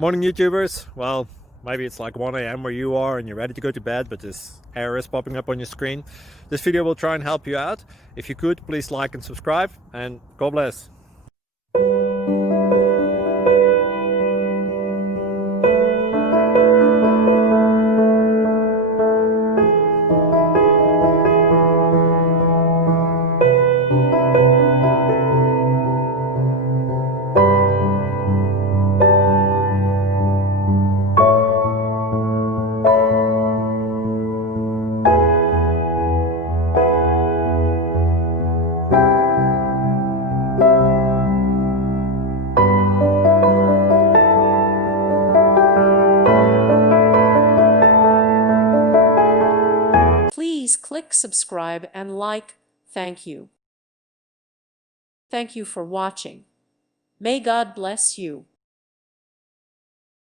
Morning YouTubers. Well, maybe it's like 1 a.m. where you are and you're ready to go to bed, but this error is popping up on your screen. This video will try and help you out. If you could, please like and subscribe, and God bless. Please click subscribe and like. Thank you. Thank you for watching. May God bless you.